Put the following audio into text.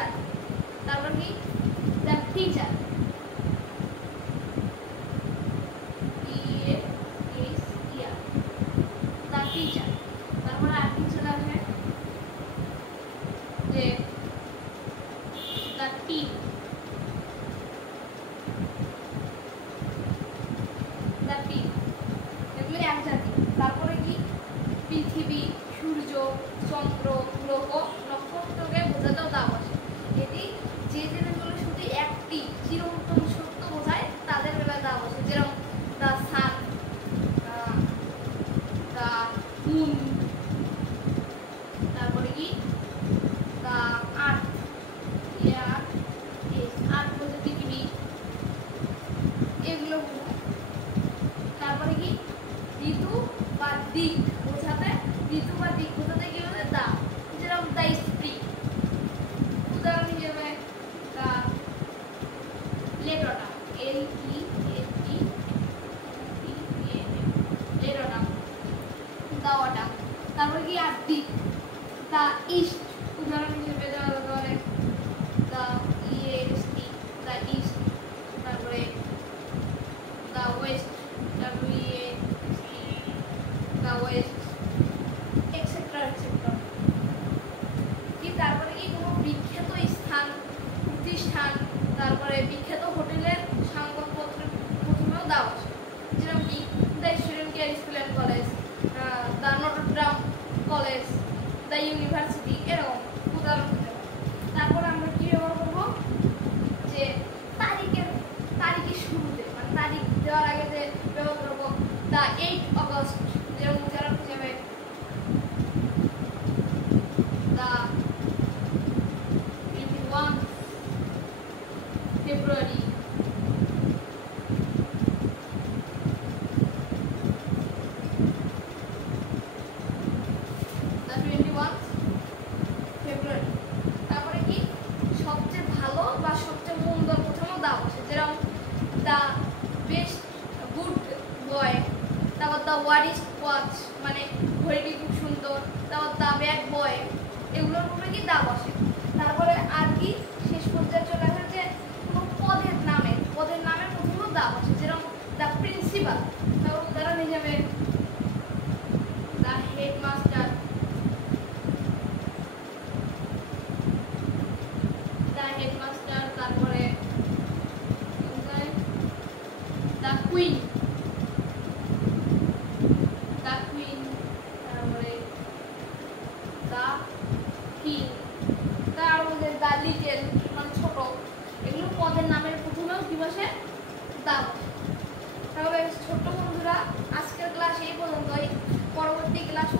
that, তারপর কি the teacher, the teacher, তারপর আর কি চলে আসে যে the team, the team এগুলো এক জাতি। তারপরে কি পৃথিবী, সূর্য, চন্দ্র, গ্রহ, নক্ষত্রকে বোঝাতেও দা বসে। এটি যে জিনিসগুলো শুধু একটি চিরন্তন সত্য বোঝায় তাদের বেলায় দা বসে, যেরকম দ্য সান, দ্য মুন, তারপরে কি দ্য আর্থ, আর্থ বলতে পৃথিবী, এগুলো বোঝায়। তারপরে কি ঋতু বা দিক বোঝাতে, ঋতু বা দিক বোঝাতে কি বলে দা, যেরকম দ্য স্প্রিং। উদাহরণ হিসেবে দ্য লেটোটা, LETOTA, লেটোটা, দ্য ওয়াটা। তারপরে কি আর দিক দ্য ইস্ট, উদাহরণ হিসেবে দেওয়া যেতে পারে দ্য EAST, দ্য ইস্ট। তারপরে the West, WEST, the West, etcetera etcetera. কি তারপরে কি কোনো বিখ্যাত স্থান, প্রতিষ্ঠান, তারপরে বিখ্যাত হোটেলের সংবাদপত্র প্রথমেও দাও আছে, যেরকম কি the student care school and college, the Notre Dame college, the university, এরকম উদাহরণ দিতে পারে। তারপরে আমরা কি ব্যবহার করবো যে তারিখের শুরুতে, মানে তারিখ দেওয়ার আগে যে ব্যবহার করবো দ্য 8 অগস্ট, যেরকম উদাহরণ হিসেবে দ্য 21 ফেব্রুয়ারি, দ্য 21 ফেব্রুয়ারি। তারপরে কি সবচেয়ে ভালো বা সবচেয়ে মন্দ প্রথমেও দাও আছে, যেরকম দ্য বেস্ট গুড বয়, তারপর দ্য ওয়ারিস্ট ওয়াচ, মানে ঘড়িটি খুব সুন্দর, তারপর দ্য ব্যাড বয়, এগুলোর উপরে কি দা বসে। তারপরে আর কি শেষ পর্যায়ে চলে আসে যে কোনো পদের নামে প্রথমেও দা বসে, যেরকম দ্য প্রিন্সিপাল। তারপর উদাহরণ হিসেবে দ্য হেডমাস্টার, তারপরে দ্য কুইন, তারপরে দ্য কিং, তার মধ্যে দ্য লিটল মানে ছোট, এগুলো পদের নামের প্রথমেও কি বসে দা বসে। তাহলে ছোট্ট বন্ধুরা, আজকের ক্লাস এই পর্যন্তই। পরবর্তী ক্লাস